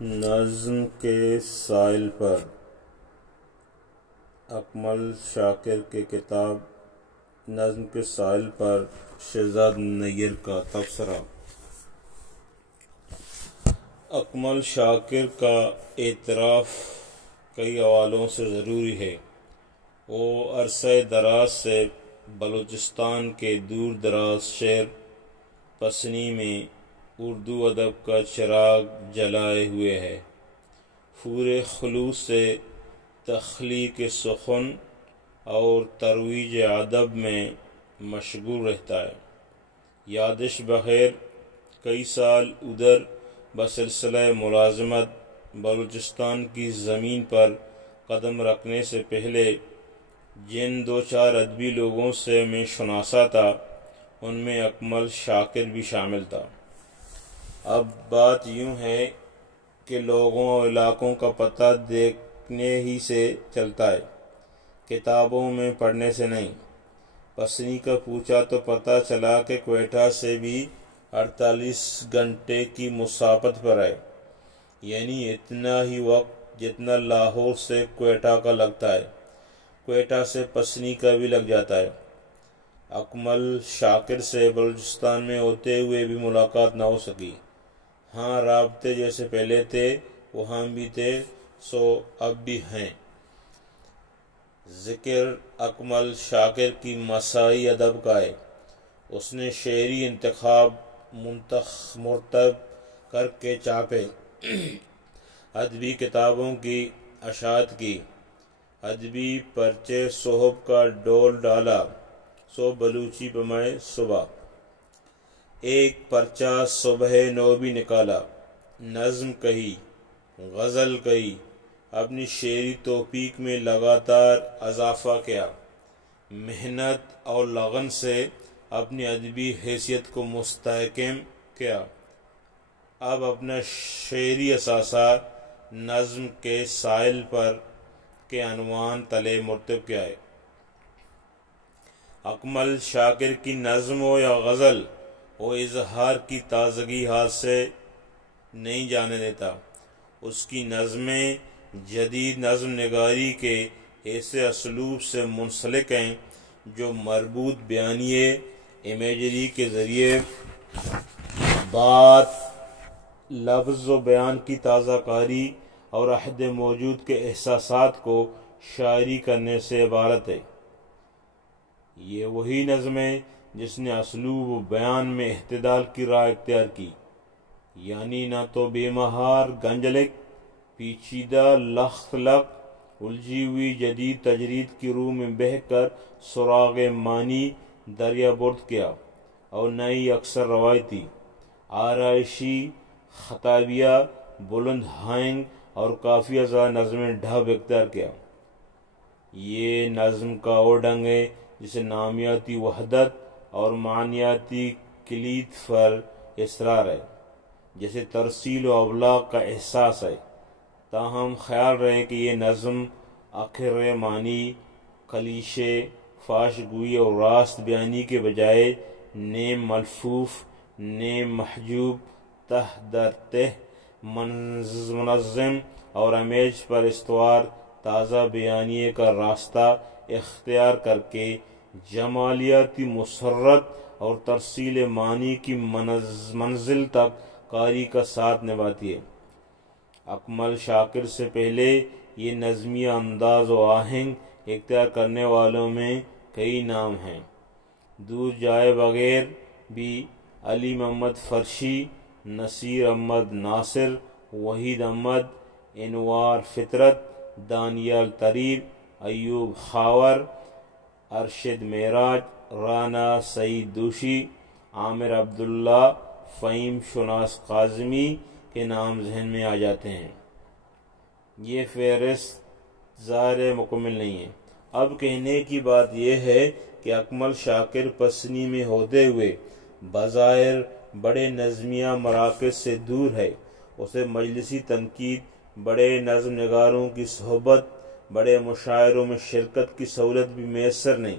نظم کے سائل پر اکمل شاکر کی کتاب نظم کے سائل پر شہزاد نیر کا تبصرہ۔ اکمل شاکر کا اعتراف کئی حوالوں سے ضروری ہے۔ وہ عرصہ دراز سے بلوچستان کے دور دراز شہر پسنی میں اردو ادب کا چراغ جلائے ہوئے ہے۔ پورے خلوص سے تخلیق سخن اور ترویج ادب میں مشغول رہتا ہے۔ یادش بخیر کئی سال ادھر بسلسلہ ملازمت بلوچستان کی زمین پر قدم رکھنے سے پہلے جن دو چار ادبی لوگوں سے میں شناسا تھا ان میں اکمل شاکر بھی شامل تھا۔ اب بات یوں ہے کہ لوگوں اور علاقوں کا پتہ دیکھنے ہی سے چلتا ہے، کتابوں میں پڑھنے سے نہیں۔ پسنی کا پوچھا تو پتہ چلا کہ کوئٹہ سے بھی 48 گھنٹے کی مسافت پر ہے، یعنی اتنا ہی وقت جتنا لاہور سے کوئٹہ کا لگتا ہے، کوئٹہ سے پسنی کا بھی لگ جاتا ہے۔ اکمل شاکر سے بلوچستان میں ہوتے ہوئے بھی ملاقات نہ ہو سکی۔ ہاں، رابطے جیسے پہلے تھے وہاں بھی تھے، سو اب بھی ہیں۔ ذکر اکمل شاکر کی مسائی ادب کا ہے۔ اس نے شعری انتخاب مرتب کر کے چھاپے، ادبی کتابوں کی اشاعت کی، ادبی پرچے صحب کا ڈول ڈالا، سو بلوچی بمائے صبح، ایک پرچہ صبح نو بھی نکالا، نظم کہی، غزل کہی، اپنی شعری توفیق میں لگاتار اضافہ کیا، محنت اور لگن سے اپنی ادبی حیثیت کو مستحکم کیا۔ اب اپنا شعری اثاثہ نظم کے سائل پر کے عنوان تلے مرتب کیا ہے۔ اکمل شاکر کی نظم ہو یا غزل، وہ اظہار کی تازگی ہاتھ سے نہیں جانے دیتا۔ اس کی نظمیں جدید نظم نگاری کے ایسے اسلوب سے منسلک ہیں جو مربوط بیانیے امیجری کے ذریعے بات، لفظ و بیان کی تازہ کاری اور عہد موجود کے احساسات کو شاعری کرنے سے عبارت ہے۔ یہ وہی نظم ہے جس نے اسلوب و بیان میں اعتدال کی راہ اختیار کی، یعنی نہ تو بے مہار گنجلک، پیچیدہ لخت لق، الجھی ہوئی جدید تجرید کی روح میں بہہ کر سراغ معنی دریا برد کیا، اور نہ ہی اکثر روایتی آرائشی خطابیہ بلند آہنگ اور قافیہ زا نظمیں ڈھب اختیار کیا۔ یہ نظم کا وہ ڈھنگ ہے جسے نامیاتی وحدت اور معنیاتی کلید پر اصرار ہے، جیسے ترسیل و ابلاغ کا احساس ہے۔ تاہم خیال رہے کہ یہ نظم آخر معنی، کلیشے، فاش گوئی اور راست بیانی کے بجائے نیم ملفوف، نیم محجوب، تہ در تہ، منظم اور امیج پر استوار تازہ بیانیے کا راستہ اختیار کر کے جمالیاتی مسرت اور ترسیل معنی کی منزل تک قاری کا ساتھ نبھاتی ہے۔ اکمل شاکر سے پہلے یہ نظمیہ انداز و آہنگ اختیار کرنے والوں میں کئی نام ہیں، دور جائے بغیر بھی علی محمد فرشی، نصیر احمد ناصر، وحید احمد، انوار فطرت، دانیال طریب، ایوب خاور، ارشد معراج، رانا سعید دوشی، عامر عبداللہ، فہیم شناس کاظمی کے نام ذہن میں آ جاتے ہیں۔ یہ فہرست ظاہر مکمل نہیں ہے۔ اب کہنے کی بات یہ ہے کہ اکمل شاکر پسنی میں ہوتے ہوئے بظاہر بڑے نظمیہ مراکز سے دور ہے۔ اسے مجلسی تنقید، بڑے نظم نگاروں کی صحبت، بڑے مشاعروں میں شرکت کی سہولت بھی میسر نہیں،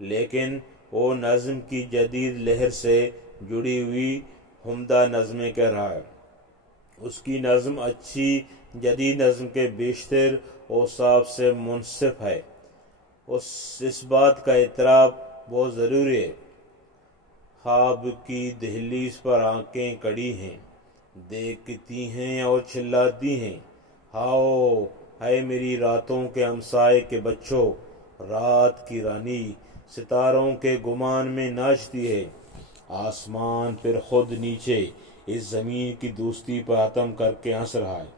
لیکن وہ نظم کی جدید لہر سے جڑی ہوئی عمدہ نظمیں کہہ رہا ہے۔ اس کی نظم اچھی جدید نظم کے بیشتر اوصاف سے منصف ہے۔ اس بات کا اعتراف بہت ضروری ہے۔ خواب کی دہلیز پر آنکھیں کڑی ہیں، دیکھتی ہیں اور چلاتی ہیں، ہاؤ ہے میری راتوں کے ہمسائے کے بچوں، رات کی رانی ستاروں کے گمان میں ناچتی ہے، آسمان پھر خود نیچے اس زمین کی دوستی پر ختم کر کے ہنس رہا ہے۔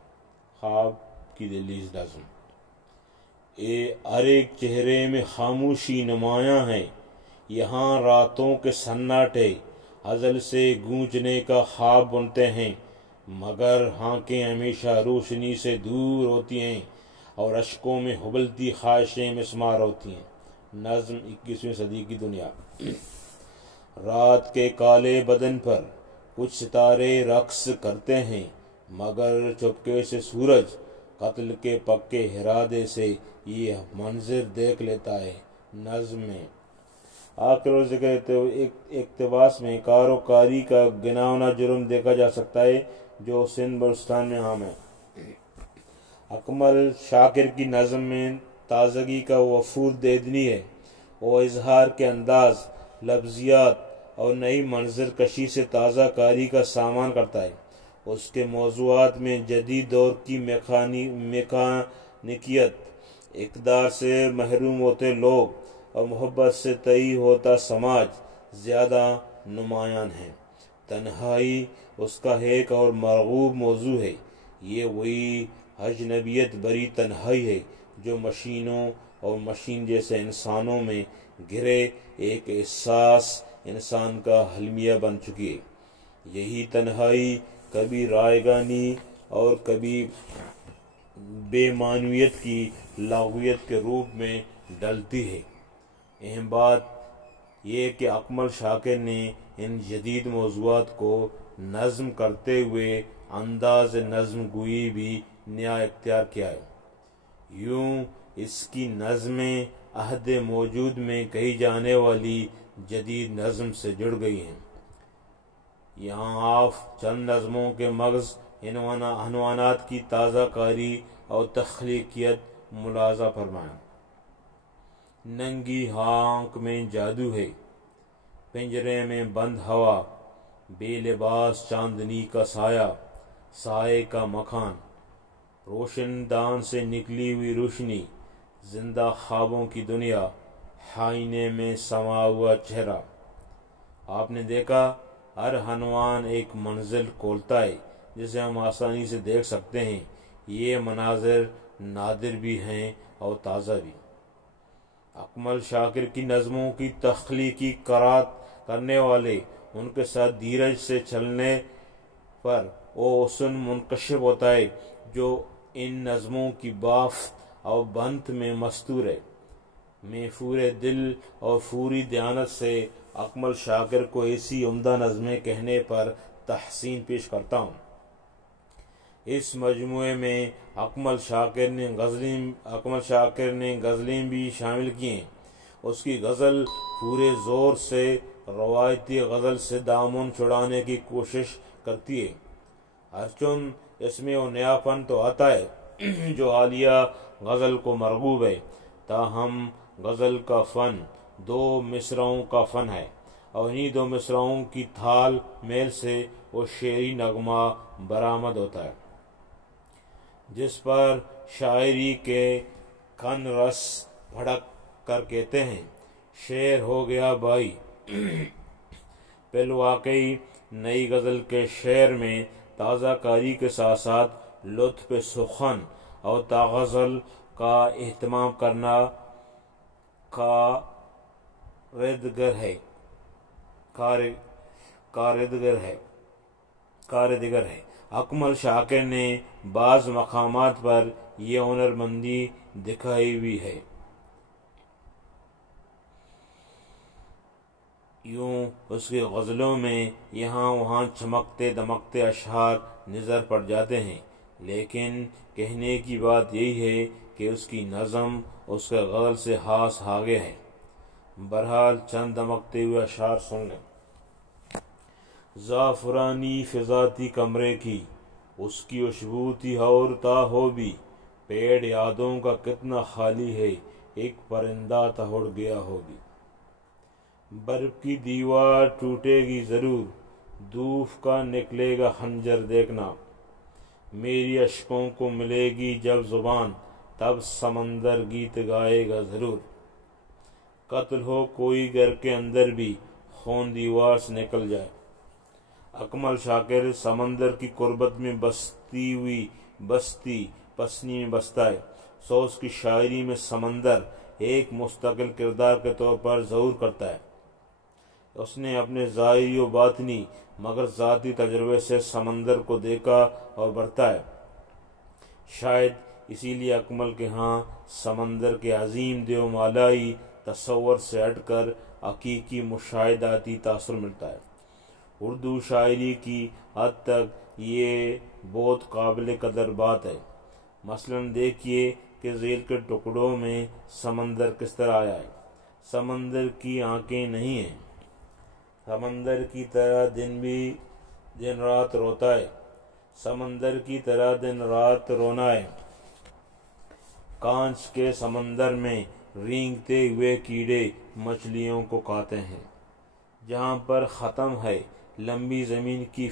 خواب کی دہلیز نظم۔ ہر ایک چہرے میں خاموشی نمایاں ہے، یہاں راتوں کے سناٹے ازل سے گونجنے کا خواب بنتے ہیں، مگر آنکھیں ہمیشہ روشنی سے دور ہوتی ہیں اور اشکوں میں ابلتی خواہشیں مسمار ہوتی ہیں۔ نظم 21ویں صدی کی دنیا۔ رات کے کالے بدن پر کچھ ستارے رقص کرتے ہیں، مگر چپکے سے سورج قتل کے پکے ارادے سے یہ منظر دیکھ لیتا ہے۔ نظم میں آخر و ذکر اقتباس میں کار و کاری کا گناونا جرم دیکھا جا سکتا ہے جو سندھ بلوچستان میں عام ہے۔ اکمل شاکر کی نظم میں تازگی کا وفور دیدنی ہے۔ وہ اظہار کے انداز، لفظیات اور نئی منظر کشی سے تازہ کاری کا سامان کرتا ہے۔ اس کے موضوعات میں جدید دور کی میکانیکیت، اقتدار سے محروم ہوتے لوگ اور محبت سے تئی ہوتا سماج زیادہ نمایاں ہیں۔ تنہائی اس کا ایک اور مرغوب موضوع ہے۔ یہ وہی اجنبیت بری تنہائی ہے جو مشینوں اور مشین جیسے انسانوں میں گھرے ایک احساس انسان کا حلمیہ بن چکی ہے۔ یہی تنہائی کبھی رائگانی اور کبھی بے معنویت کی لاغویت کے روپ میں ڈلتی ہے۔ اہم بات یہ کہ اکمل شاکر نے ان جدید موضوعات کو نظم کرتے ہوئے انداز نظم گوئی بھی نیا اختیار کیا ہے۔ یوں اس کی نظمیں عہد موجود میں کہی جانے والی جدید نظم سے جڑ گئی ہیں۔ یہاں آپ چند نظموں کے مغز عنوانات کی تازہ کاری اور تخلیقیت ملاحظہ فرمائیں۔ ننگی آنکھ میں جادو ہے، پنجرے میں بند ہوا، بے لباس چاندنی کا سایہ، سائے کا مکان، روشن دان سے نکلی ہوئی روشنی، زندہ خوابوں کی دنیا، آئینے میں سما ہوا چہرہ۔ آپ نے دیکھا ہر عنوان ایک منزل کھولتا ہے جسے ہم آسانی سے دیکھ سکتے ہیں۔ یہ مناظر نادر بھی ہیں اور تازہ بھی۔ اکمل شاکر کی نظموں کی تخلیقی قرات کرنے والے ان کے ساتھ دھیرج سے چلنے پر وہ حسن منکشف ہوتا ہے جو ان نظموں کی بافت اور بنت میں مستور ہے۔ میں پورے دل اور پوری دیانت سے اکمل شاکر کو ایسی عمدہ نظمیں کہنے پر تحسین پیش کرتا ہوں۔ اس مجموعے میں اکمل شاکر نے غزلیں بھی شامل کی ہیں۔ اس کی غزل پورے زور سے روایتی غزل سے دامن چھڑانے کی کوشش کرتی ہے۔ ہرچند اس میں وہ نیا فن تو آتا ہے جو حالیہ غزل کو مرغوب ہے، تاہم غزل کا فن دو مصرعوں کا فن ہے اور انہی دو مصرعوں کی تھال میل سے وہ شعری نغمہ برآمد ہوتا ہے جس پر شاعری کے کن رس بھڑک کر کہتے ہیں، شعر ہو گیا بھائی۔ بالواقعی نئی غزل کے شعر میں تازہ کاری کے ساتھ ساتھ لطف سخن اور تغزل کا اہتمام کرنا کاردگر ہے۔ اکمل شاکر نے بعض مقامات پر یہ ہنرمندی دکھائی بھی ہے۔ یوں اس کی غزلوں میں یہاں وہاں چمکتے دمکتے اشعار نظر پڑ جاتے ہیں، لیکن کہنے کی بات یہی ہے کہ اس کی نظم اس کے غزل سے ہاس آگے ہے۔ بہرحال چند دمکتے ہوئے اشعار سن لیں۔ زعفرانی فضا تھی کمرے کی، اس کی خوشبو تھی اور تا ہو بھی، پیڑ یادوں کا کتنا خالی ہے، ایک پرندہ تھا اڑ گیا ہو بھی۔ برف کی دیوار ٹوٹے گی ضرور، دوف کا نکلے گا خنجر دیکھنا، میری اشکوں کو ملے گی جب زبان، تب سمندر گیت گائے گا ضرور۔ قتل ہو کوئی گھر کے اندر بھی، خون دیوار سے نکل جائے۔ اکمل شاکر سمندر کی قربت میں بستی پسنی میں بستا ہے، سو اس کی شاعری میں سمندر ایک مستقل کردار کے طور پر ظہور کرتا ہے۔ اس نے اپنے ظاہری و باطنی مگر ذاتی تجربے سے سمندر کو دیکھا اور برتا ہے۔ شاید اسی لیے اکمل کے ہاں سمندر کے عظیم دیو مالائی تصور سے ہٹ کر حقیقی مشاہداتی تاثر ملتا ہے۔ اردو شاعری کی حد تک یہ بہت قابل قدر بات ہے۔ مثلاً دیکھیے کہ ذیل کے ٹکڑوں میں سمندر کس طرح آیا ہے۔ سمندر کی آنکھیں نہیں ہیں، سمندر کی طرح دن رات روتا ہے، سمندر کی طرح دن رات رونا ہے۔ کانچ کے سمندر میں رینگتے ہوئے کیڑے مچھلیوں کو کھاتے ہیں۔ جہاں پر ختم ہے لمبی زمین کی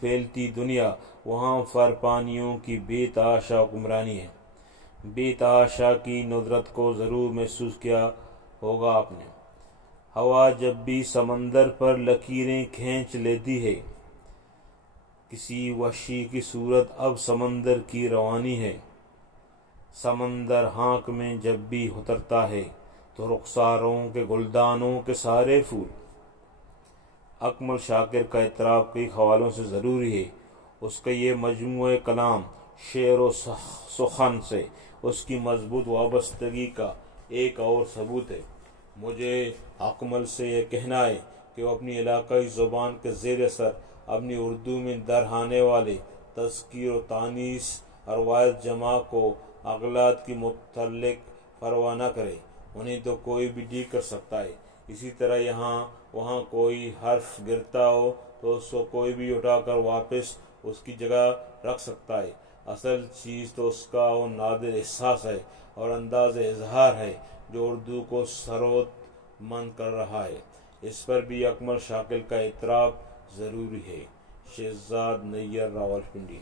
پھیلتی دنیا، وہاں پر پانیوں کی بے تحاشا حکمرانی ہے۔ بے تحاشا کی ندرت کو ضرور محسوس کیا ہوگا آپ نے۔ ہوا جب بھی سمندر پر لکیریں کھینچ لیتی ہے، کسی وحشی کی صورت اب سمندر کی روانی ہے۔ سمندر ہانک میں جب بھی اترتا ہے تو رخساروں کے گلدانوں کے سارے پھول۔ اکمل شاکر کا اعتراف کئی حوالوں سے ضروری ہے۔ اس کا یہ مجموعہ کلام شعر و سخن سے اس کی مضبوط وابستگی کا ایک اور ثبوت ہے۔ مجھے اکمل سے یہ کہنا ہے کہ وہ اپنی علاقائی زبان کے زیر اثر اپنی اردو میں درآنے والے تذکیر و تانیث اور واحد جمع کو اغلاط کی متعلق پرواہ نہ کرے، انہیں تو کوئی بھی ٹھیک کر سکتا ہے۔ اسی طرح یہاں وہاں کوئی حرف گرتا ہو تو اس کو کوئی بھی اٹھا کر واپس اس کی جگہ رکھ سکتا ہے۔ اصل چیز تو اس کا وہ نادر احساس ہے اور انداز اظہار ہے جو اردو کو سرود مند کر رہا ہے۔ اس پر بھی اکمل شاکر کا اعتراف ضروری ہے۔ شہزاد نیّر، راولپنڈی۔